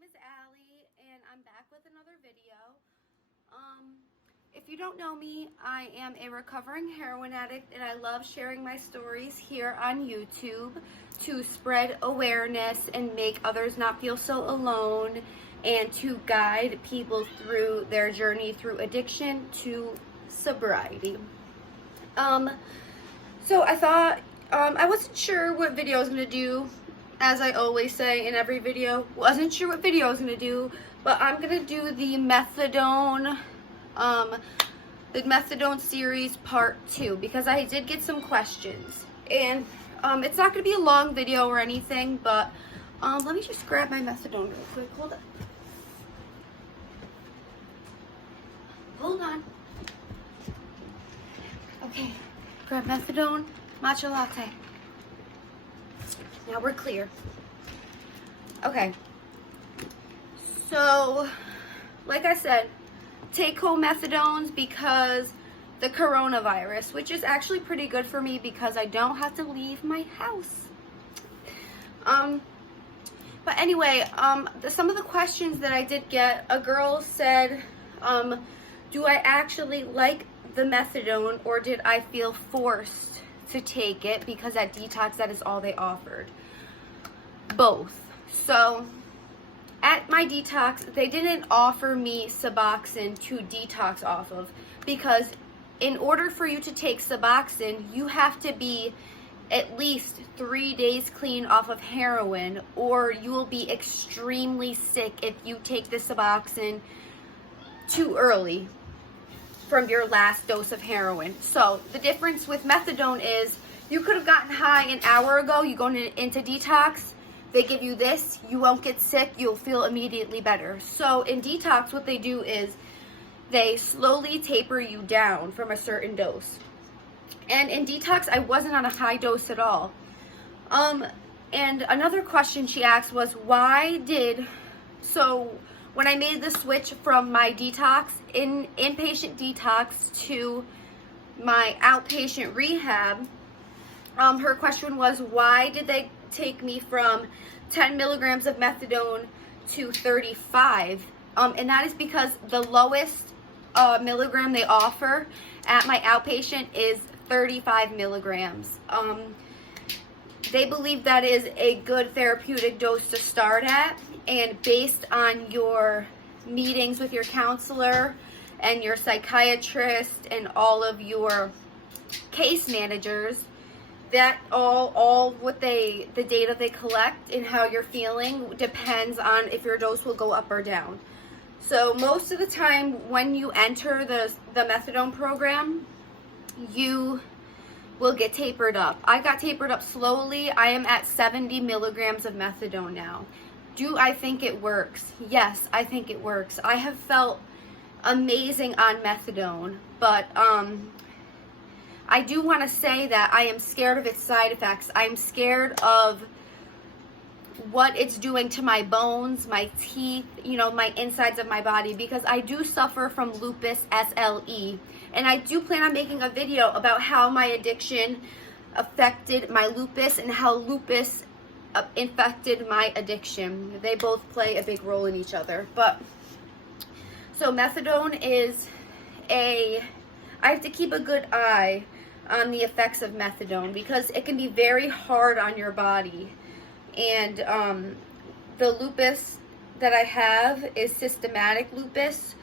name is Allie, and I'm back with another video. If you don't know me, I am a recovering heroin addict, and I love sharing my stories here on YouTube to spread awareness and make others not feel so alone, and to guide people through their journey through addiction to sobriety. So I thought, I wasn't sure what video I was going to do. As I always say in every video, wasn't sure what video I was going to do, but I'm going to do the Methadone series part 2, because I did get some questions. And it's not going to be a long video or anything, but let me just grab my Methadone real quick. Hold up. Hold on. Okay, grab Methadone, matcha latte. Now we're clear. Okay. So, like I said, take home methadones because the coronavirus, which is actually pretty good for me because I don't have to leave my house. But anyway, some of the questions that I did get, a girl said, do I actually like the methadone, or did I feel forced to take it because at detox that is all they offered? Both. So at my detox, they didn't offer me Suboxone to detox off of, because in order for you to take Suboxone, you have to be at least 3 days clean off of heroin, or you will be extremely sick if you take the Suboxone too early from your last dose of heroin. So the difference with methadone is you could have gotten high an hour ago, you go into detox, they give you this, you won't get sick, you'll feel immediately better. So in detox, what they do is they slowly taper you down from a certain dose. And in detox, I wasn't on a high dose at all. And another question she asked was, when I made the switch from my detox, inpatient detox, to my outpatient rehab, her question was, why did they take me from 10 milligrams of methadone to 35? And that is because the lowest milligram they offer at my outpatient is 35 milligrams. They believe that is a good therapeutic dose to start at, and based on your meetings with your counselor and your psychiatrist and all of your case managers, that all what the data they collect and how you're feeling depends on if your dose will go up or down. So most of the time when you enter the methadone program, you will get tapered up. I got tapered up slowly. I am at 70 milligrams of methadone now. Do I think it works? Yes, I think it works. I have felt amazing on methadone, but I do want to say that I am scared of its side effects. I'm scared of what it's doing to my bones, my teeth, my insides of my body, because I do suffer from lupus SLE. And I do plan on making a video about how my addiction affected my lupus and how lupus infected my addiction. They both play a big role in each other. But so methadone is I have to keep a good eye on the effects of methadone because it can be very hard on your body. And the lupus that I have is systematic lupus,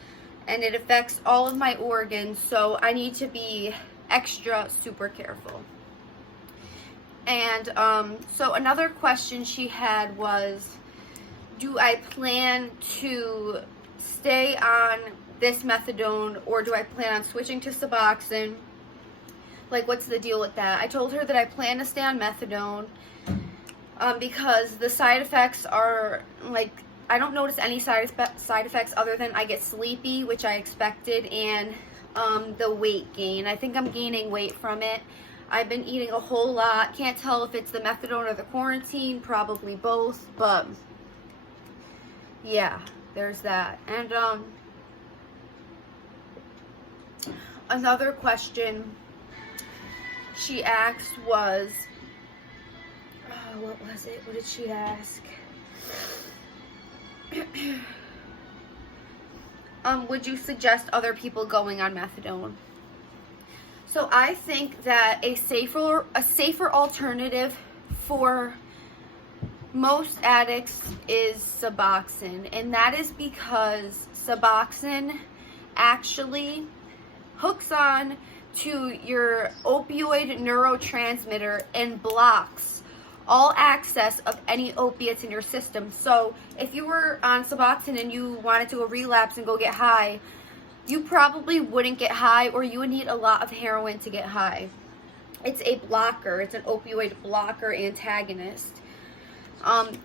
and it affects all of my organs, so I need to be extra super careful. And so another question she had was, do I plan to stay on this methadone, or do I plan on switching to Suboxone? Like, what's the deal with that? I told her that I plan to stay on methadone because the side effects are, like, I don't notice any side effects other than I get sleepy, which I expected, and the weight gain. I think I'm gaining weight from it. I've been eating a whole lot. Can't tell if it's the methadone or the quarantine, probably both, but yeah, there's that. And another question she asked was, what was it? What did she ask? would you suggest other people going on methadone? So I think that a safer alternative for most addicts is Suboxone, and that is because Suboxone actually hooks on to your opioid neurotransmitter and blocks all access of any opiates in your system. So if you were on Suboxone and you wanted to go relapse and go get high, you probably wouldn't get high, or you would need a lot of heroin to get high. It's a blocker. It's an opioid blocker antagonist.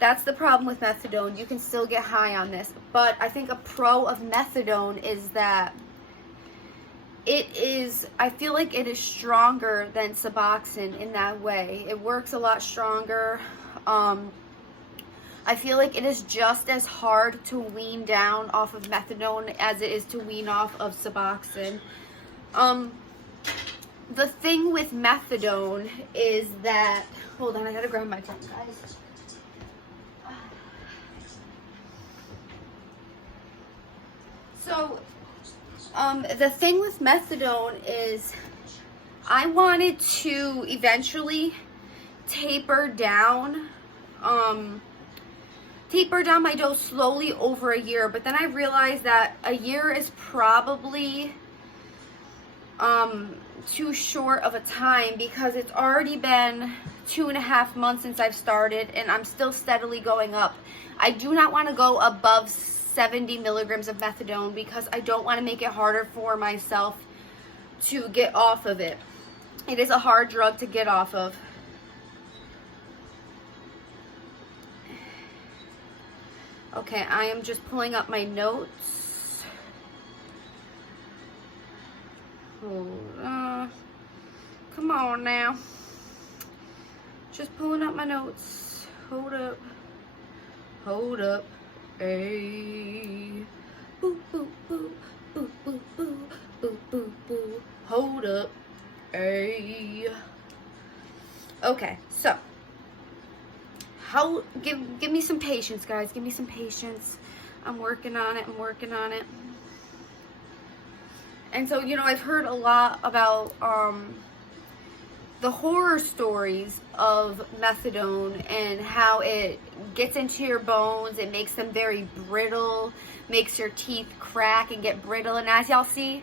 That's the problem with methadone. You can still get high on this, but I think a pro of methadone is that I feel like it is stronger than Suboxone in that way. It works a lot stronger. I feel like it is just as hard to wean down off of methadone as it is to wean off of Suboxone. The thing with methadone is that, hold on, I gotta grab my pen, guys. So, the thing with methadone is I wanted to eventually taper down my dose slowly over a year, but then I realized that a year is probably too short of a time, because it's already been 2.5 months since I've started and I'm still steadily going up. I do not want to go above 70 milligrams of methadone because I don't want to make it harder for myself to get off of it. It is a hard drug to get off of. Okay, I am just pulling up my notes. Hold on. Come on now. Just pulling up my notes. Hold up. Hold up. Hey. Boo, boo, boo. Boo, boo, boo. Boo, boo, boo. Hold up. Hey. Okay, so. Give me some patience, guys. Give me some patience. I'm working on it. I'm working on it. And so, you know, I've heard a lot about the horror stories of methadone and how it gets into your bones. It makes them very brittle, makes your teeth crack and get brittle. And as y'all see,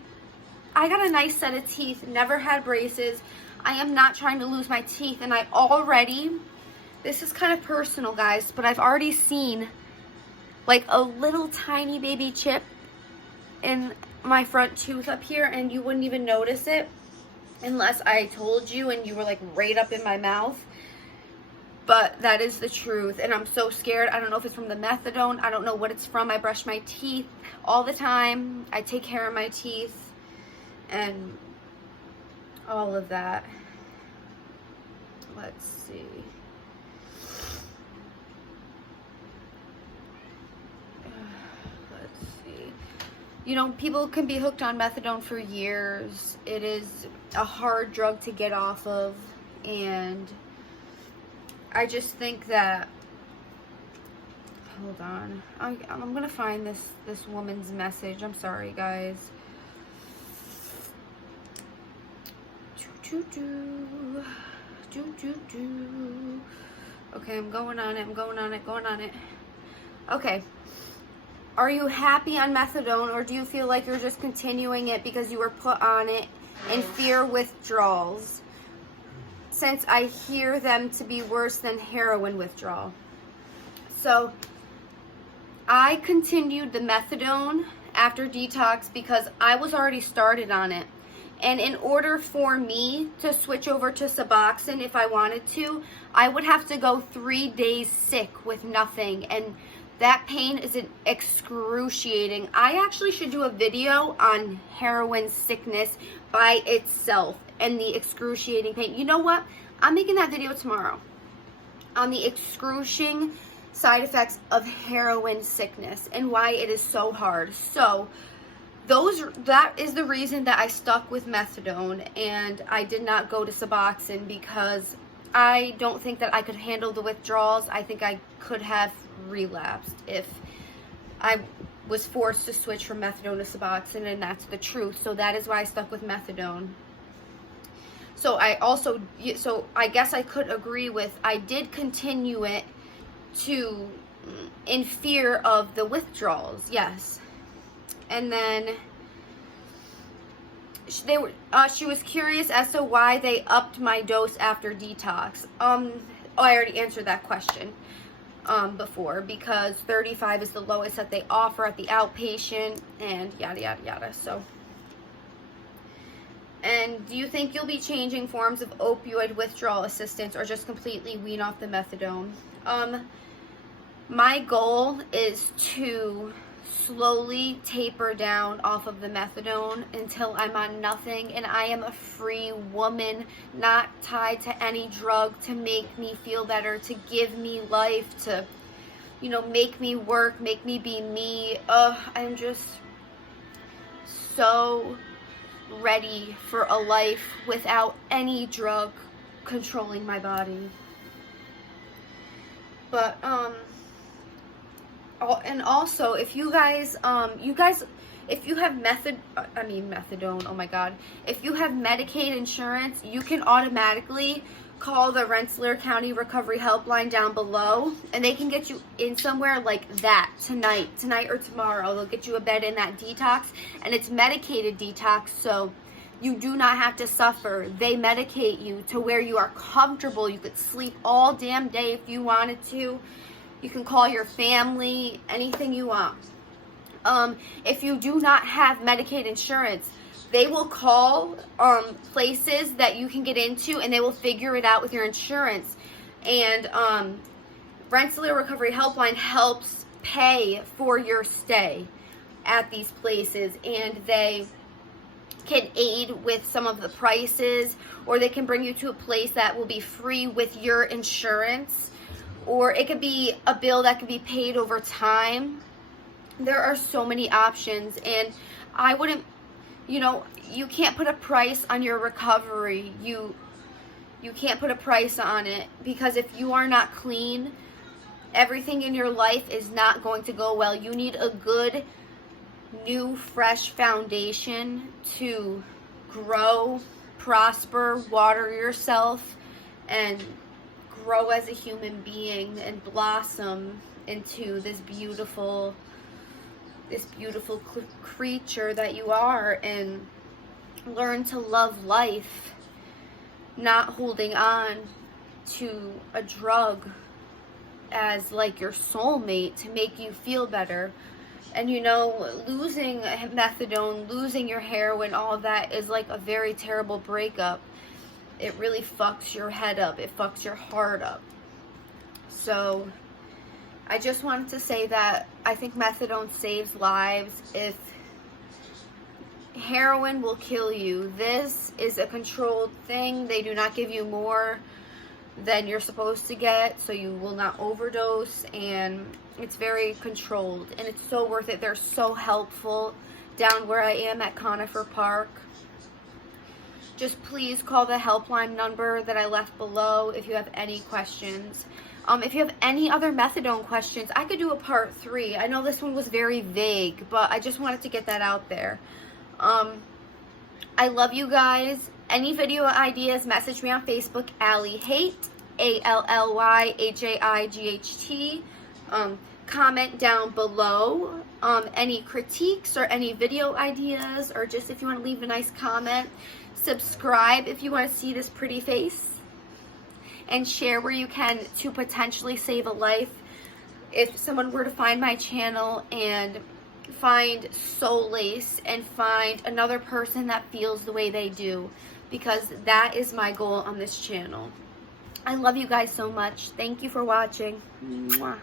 I got a nice set of teeth, never had braces. I am not trying to lose my teeth, and I already, this is kind of personal, guys, but I've already seen like a little tiny baby chip in my front tooth up here, and you wouldn't even notice it unless I told you and you were like right up in my mouth. But that is the truth, and I'm so scared. I don't know if it's from the methadone. I don't know what it's from. I brush my teeth all the time. I take care of my teeth and all of that. Let's see. You know, people can be hooked on methadone for years. It is a hard drug to get off of, and I just think that, hold on, I'm gonna find this woman's message. I'm sorry, guys. Okay, I'm going on it. Okay. Are you happy on methadone, or do you feel like you're just continuing it because you were put on it and fear withdrawals, since I hear them to be worse than heroin withdrawal? So I continued the methadone after detox because I was already started on it. And in order for me to switch over to Suboxone, if I wanted to, I would have to go 3 days sick with nothing. And that pain is excruciating. I actually should do a video on heroin sickness by itself and the excruciating pain. You know what? I'm making that video tomorrow on the excruciating side effects of heroin sickness and why it is so hard. So that is the reason that I stuck with methadone and I did not go to Suboxone, because I don't think that I could handle the withdrawals. I think I could have relapsed if I was forced to switch from methadone to Suboxone, and that's the truth. So that is why I stuck with methadone. So I guess I could agree with, I did continue it in fear of the withdrawals, yes. And then she was curious as to why they upped my dose after detox. I already answered that question before, because 35 is the lowest that they offer at the outpatient, and yada yada yada. So, and do you think you'll be changing forms of opioid withdrawal assistance or just completely wean off the methadone? My goal is to slowly taper down off of the methadone until I'm on nothing and I am a free woman, not tied to any drug to make me feel better, to give me life, to, you know, make me work, make me be me. I'm just so ready for a life without any drug controlling my body. But and also, if you guys if you have methadone, oh my god, if you have Medicaid insurance, you can automatically call the Rensselaer County Recovery Helpline down below, and they can get you in somewhere like that tonight or tomorrow. They'll get you a bed in that detox, and it's medicated detox, so you do not have to suffer. They medicate you to where you are comfortable. You could sleep all damn day if you wanted to. You can call your family, anything you want. If you do not have Medicaid insurance, they will call places that you can get into, and they will figure it out with your insurance. And Rensselaer Recovery Helpline helps pay for your stay at these places, and they can aid with some of the prices, or they can bring you to a place that will be free with your insurance. Or it could be a bill that could be paid over time. There are so many options, and I wouldn't, you know, you can't put a price on your recovery. You can't put a price on it, because if you are not clean, everything in your life is not going to go well. You need a good, new, fresh foundation to grow, prosper, water yourself, and grow as a human being and blossom into this beautiful creature that you are, and learn to love life, not holding on to a drug as like your soulmate to make you feel better. And you know, losing methadone, losing your heroin, all of that is like a very terrible breakup. It really fucks your head up. It fucks your heart up. So I just wanted to say that I think methadone saves lives. If heroin will kill you, this is a controlled thing. They do not give you more than you're supposed to get, so you will not overdose, and it's very controlled, and it's so worth it. They're so helpful down where I am at Conifer Park. Just please call the helpline number that I left below if you have any questions. If you have any other methadone questions, I could do a part 3. I know this one was very vague, but I just wanted to get that out there. I love you guys. Any video ideas, message me on Facebook, Allie Haight, ALLYHAIGHT. Comment down below any critiques or any video ideas, or just if you want to leave a nice comment. Subscribe if you want to see this pretty face, and share where you can to potentially save a life. If someone were to find my channel and find solace and find another person that feels the way they do, because that is my goal on this channel. I love you guys so much. Thank you for watching. Mwah.